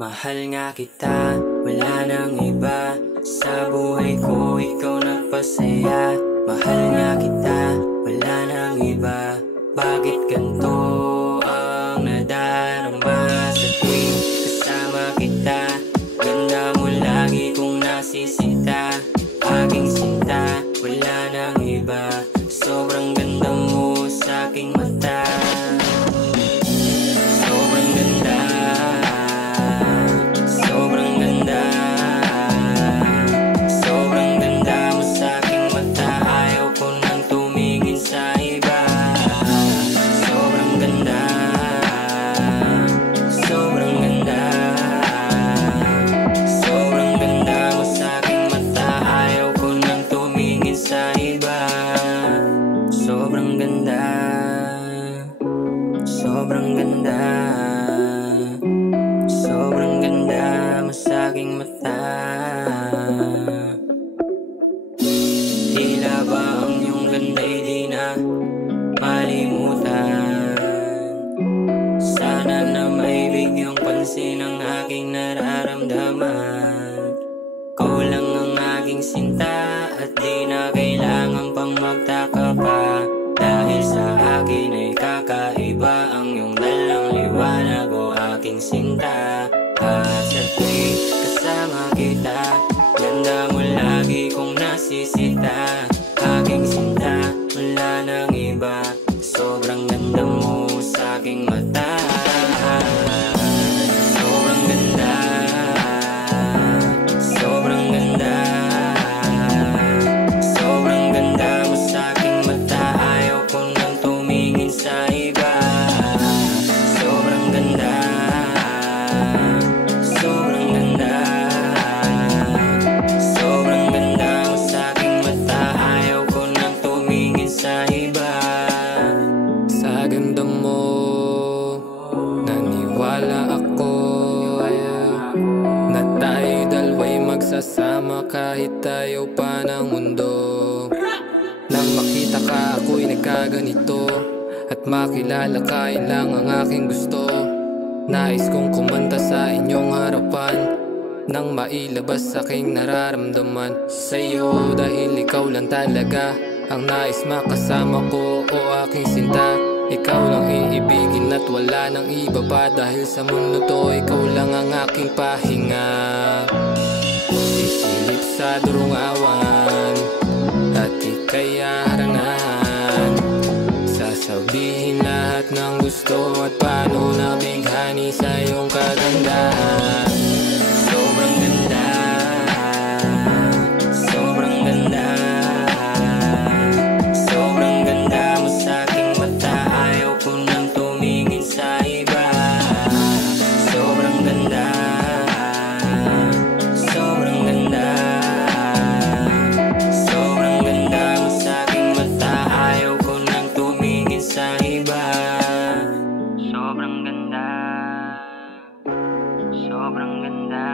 Mahal nga kita, wala nang iba. Sa buhay ko, ikaw nagpasaya. Mahal nga kita, wala nang iba. Bakit ganito ang nadarama sa tuwing kasama kita? Ganda mo lagi kung nasisita. Aking sinta, wala nang iba. Sobrang ganda mo sa aking mata. Sobrang ganda, sobrang ganda mo sa aking mata. Tila ba ang iyong ganda'y di na malimutan? Sana na may bigyang pansin ang aking nararamdaman. Ikaw lang ang aking sinta at di na kailangan pang magtaka pa. Dahil sa akin ay kakaiba ang iyong dalang liwanag o aking sinta. At sa tuwing kasama kita, ganda mo lagi kung nasisita. Aking sinta, wala nang iba. Sobrang ganda mo sa aking mata. Sobrang ganda, sobrang ganda. Sobrang ganda mo sa aking mata. Ayaw ko nang tumingin sa iba. Sobrang ganda, sobrang ganda. Sobrang ganda mo sa aking mata. Ayaw ko nang tumingin sa iba. Sa ganda mo naniwala ako na tayo dalawa'y magsasama kahit tayo pa ng mundo. Nang makita ka ako'y nagkaganito, at makilala ka yun lang ang aking gusto. Nais kong kumanta sa inyong harapan, nang mailabas aking nararamdaman sa'yo. Dahil ikaw lang talaga ang nais makasama ko o aking sinta. Ikaw lang iibigin at wala nang iba pa. Dahil sa mundo to, ikaw lang ang aking pahinga. Sisilip sa durungawan at ika'y harangan. Sasabihin lahat ng gusto at paano nabighani sa iyong kagandahan. Sobrang ganda, sobrang ganda. Sobrang ganda mo sa aking mata. Ayaw ko nang tumingin sa iba. Sobrang ganda, sobrang ganda. Sobrang ganda mo sa aking mata. Ayaw ko nang tumingin sa iba. Sobrang ganda, sobrang ganda.